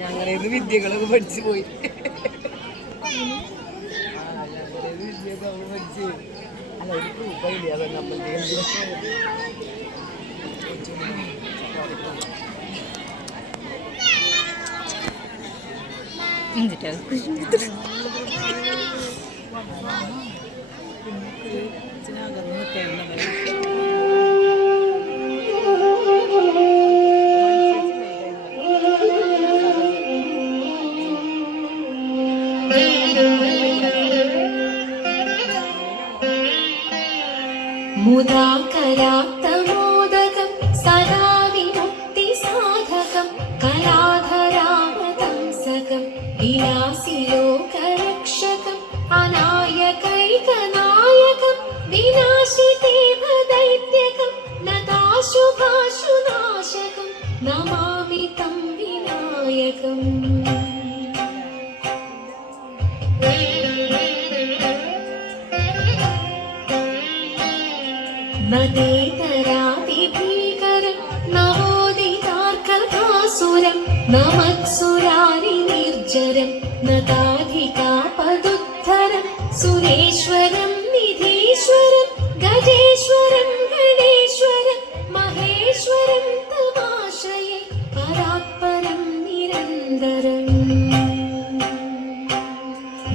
ഞങ്ങളേത് വിദ്യകളൊക്കെ പഠിച്ചു പോയി. ഞങ്ങളേത് വിദ്യയൊക്കെ അവള് പഠിച്ചു. അല്ല ഒരു രൂപയില്ലേ അത് നമ്മളുടെ മുദാകരാത്തമോദകം സദാ വിമുക്തിസാധകം കലാധരാമതംസകം വിലാസിലോകരക്ഷകം അനായകൈകനായകം വിനാശിതേവദൈത്യകം നതാശുഭാശുനാശകം നമാമി തം വിനായകം. നദേതരാതിഭീകരം നവോദിതാർക്കഥാസുരം നമത്സുരാരി നിർജരം നതാധികാപദുദ്ധരം സുരേശ്വരം നിധീശ്വരം ഗജേശ്വരം ഗണേശ്വരം മഹേശ്വരം തമാശയെ പരാത്പരം നിരന്തരം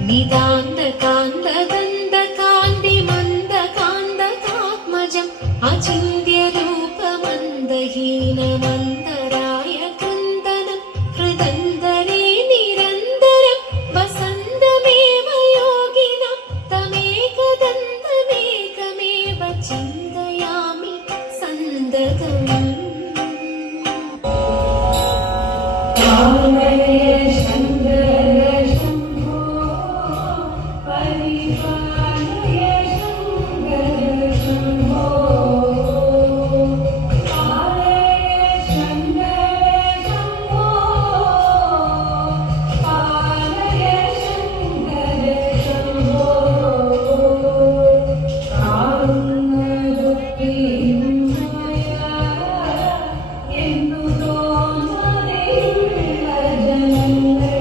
നിതാന്തകാന്തദന്തകാന്തി മന്ദകാന്തകാത്മജം അചിന്ത്യരൂപമന്ദഹീനമന്ദരായ കൃന്ദനം ഹൃദന്തരേ നിരന്തരം വസന്തമേവ യോഗിനം തമേകദന്തമേകമേവ ചിന്തയാമി സന്തതം. എന്തു തോന്നലേ ജനങ്ങൾ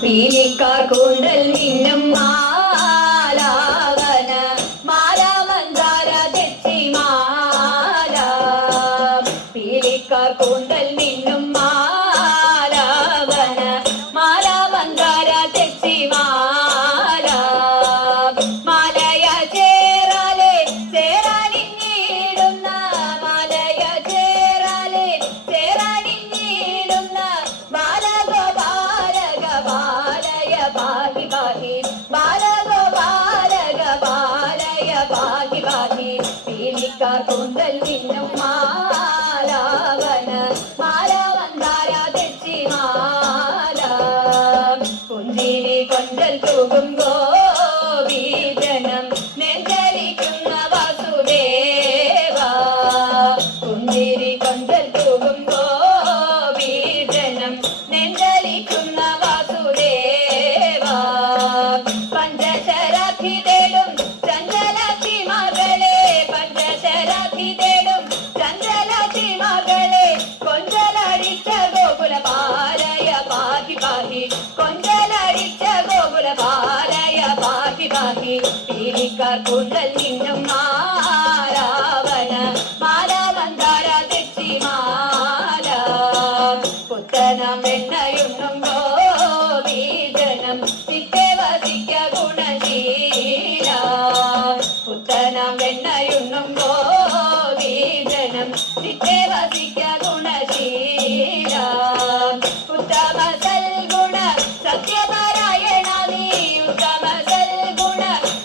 പീലിക്കാർ കൂന്തൽ മിന്നും മാലാവന മാല മന്ദാര തെച്ചിമാല പീലിക്കാർ കൂന്തൽ മിന്നും മാലാവന മാല മന്ദാര തെച്ചിമാല മാലയ ചേരാലെ ചേരാനിങ്ങിടുന്ന മാലയ ചേരാലെ ചേരാനിങ്ങിടുന്ന ബാലഗോപാലക ബാലയ ഭാഗി ഭാഗി ബാലഗോപാലക ബാലയ ഭാഗി ഭാഗി പീലിക്കാർ കൂന്തൽ മിന്നും മാലാവന മാല മന്ദാര തെച്ചിമാല പുഞ്ചിരി കൊഞ്ചൽ തൂകും ഗോപീജനം നെഞ്ചലിക്കുന്ന വാസുദേവ പുഞ്ചിരി കൊഞ്ചൽ തൂകും ഗോപീജനം നെഞ്ചലിക്കുന്ന വാസുദേവ പഞ്ചശരാധി തേടും ചഞ്ചലത്തി മകളെ പഞ്ചശരാധി തേടും ചഞ്ചലത്തി മകളെ കൊഞ്ചലടിച്ച ഗോകുല പാലയ പാഹി പാഹി കൊഞ്ചലടിച്ച ഗോകുല പാലയ പാഹി പാഹി പീലിക്കാർ കൂന്തൽ മിന്നും മാലാവന മാല മന്ദാര തെച്ചിമാല പുത്തനം വെണ്ണയുണ്ണും ഗോപീജനം ചിത്തെ വസിക്ക ഗുണശീല പുത്തനം വെണ്ണയുണ്ണും ഗോപീജനം ചിത്തെ വസിക്ക ഗുണശീല ഉത്തമ സൽഗുണ സത്യപാരായണ നീ ഉത്തമ സൽഗുണ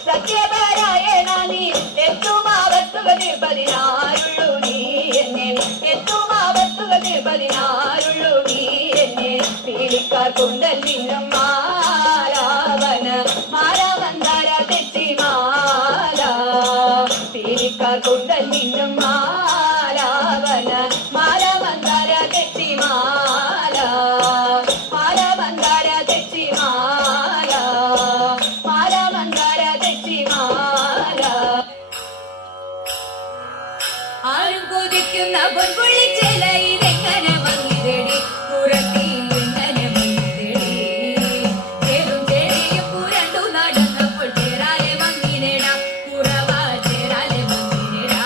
സത്യപാരായണ നീ എത്തുമാവത്തുകതിൽ പതിനാറുള്ളൂ നീ എന്നെ എത്തുമാവത്തുകതിൽ പതിനാറുള്ളൂ നീ എന്നെ പീലിക്കാർ കൂന്തൽ മിന്നും മാലാവന മാല മന്ദാര തെച്ചിമാല പീലിക്കാർ കൂന്തൽ മിന്നും മാലാവന മാല മന്ദാര തെച്ചിമാല മാല മന്ദാര തെച്ചിമാല മാല മന്ദാര തെച്ചിമാല ആരും കൊതിക്കുന്ന പൊൻപുള്ളിച്ചേല ഇതെങ്ങനെ വന്നിരടി പുറത്തി എങ്ങനെ വന്നിരടി ചേരും ചെടിയും പുരണ്ടു നടന്നപ്പോൾ ചേരാലെ വന്നിനേടാ പുറവാ ചേരാലെ വന്നിനേടാ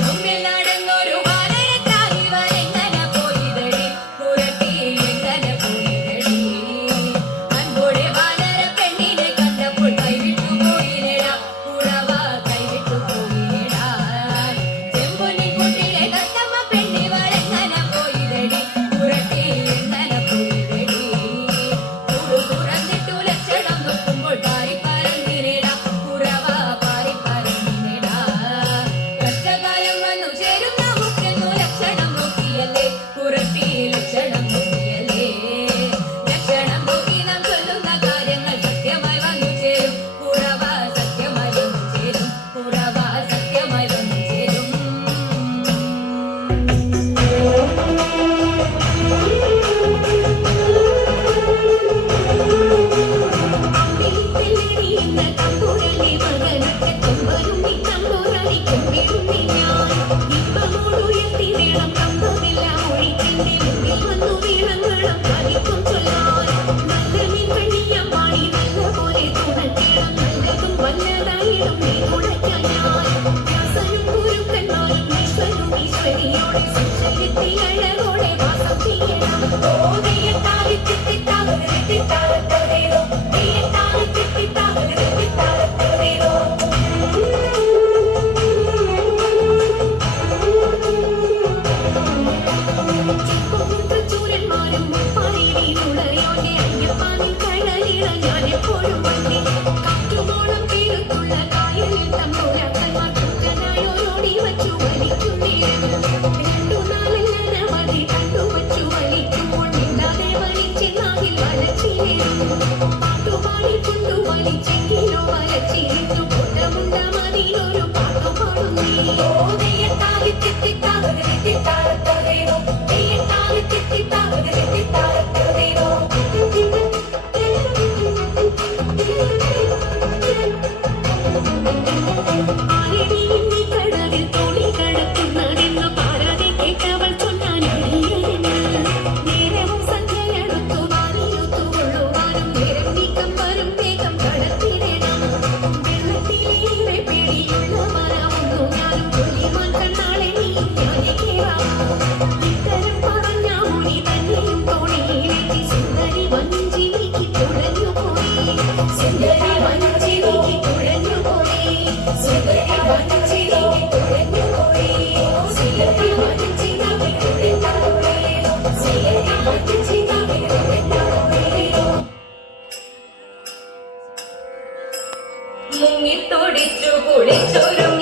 മുമ്പിൽ നടന്നൊരു വാനരത്തായി വരെങ്ങനെ പോയിതടി പുറത്തി എങ്ങനെ പോയിതടി അൻപോടെ വാനര പെണ്ണിനെ കണ്ടപ്പോൾ കൈവിട്ടു പോയിനേടാ പുറവാ കൈവിട്ടു പോയിനേടാ ചെമ്പൊന്നിൻ കുട്ടിലെ കത്തമ്മ പെണ്ണിവളെങ്ങനെ പോയിതടി പുറത്തി എങ്ങനെ പോയിതടി കൂടു തുറന്നിട്ടു ലക്ഷണം നോക്കുമ്പോൾ പാറി പറന്നിനേടാ പുറവാ പാറി പറന്നിനേടാ കഷ്ടകാലം വന്നു ചേരുന്ന മുക്കെന്നു ലക്ഷണം നോക്കിയല്ലേ പുറത്തി ലക്ഷണം നോക്കിയല്ലേ ലക്ഷണം നോക്കി നാം ചൊല്ലുന്ന കാര്യങ്ങൾ സത്യമായി വന്നു ചേരും പുറവാ സത്യമായി വന്നു ചേരും പുറവാ സത്യമായി വന്നു ചേരും അമ്പിളിപ്പെണ്ണിടിയുന്ന തമ്പുരലി മകനൊക്കെ തുമ്പരുന്നി തമ്പുരാനിക്കും വീഴുന്നി ഞാൻ ഇമ്പമോടുയർത്തി വേണം തമ്പമെല്ലാം ഒഴിക്കെന്റെ മുന്നിൽ വന്നു വീണങ്ങളും കളിക്കും ചൊല്ലാൻ നല്ല മീൻ പെണ്ണിയമ്മാണി നല്ല പോലെ തുണക്കേണം നല്ലതും വല്ലതായിടും നീ തുണയ്ക്കാൻ ഞാൻ വ്യാസനും ഗുരുക്കന്മാരും ഈശ്വരും ഈശ്വരിയോടെ സുശരിത്തി അഴകോടെ വാസം ചെയ്യണം ഓ നെയ്യത്താറി തിത്തിത്താകുക തെറ്റിത്താറത്തതേതോ നെയ്യത്താറി തിത്തിത്താകുക തെറ്റിത്താറത്തതേതോ ചൂരന്മാരും മുപ്പാരിയിലുളയോന്റെ അയ്യപ്പാനിൻ കഴലിട ഞാൻ എപ്പോഴും വണ്ടി കാറ്റുമോളം പേരുത്തുള്ള കായലിൽ തമ്പുരാക്കന്മാർ കുറ്റനായോരോടി വച്ചു വലിക്കുന്നേരം രണ്ടു നാലല്ല മതി കണ്ടുവച്ചു വലിക്കുമ്പോൾ മിണ്ടാതെ വലിച്ചെന്നാകിൽ വലച്ചിനേരം പാട്ടുപാടി കൊണ്ടു വലിച്ചെങ്കിലോ വലച്ചിരുന്നു കൊണ്ടമുണ്ട മതിയൊരു പാട്ടുപാടുന്നേ ഓ നെയ്യത്താകി തെറ്റിത്താകുക തെറ്റിത്താറത്തതേതോ നെയ്യത്താകി തെറ്റിത്താകുക തെറ്റിത്താറത്തതേതോ ആരടിയും നീ കടവിൽ തോണി കടക്കുന്നതെന്നു പാരാതെ കേട്ടവൾ ചൊന്നാൻ നേരവും സന്ധ്യയടുത്തു വാനിരുത്തുകൊള്ളുക കുളിച്ചു കുളിച്ചൊരു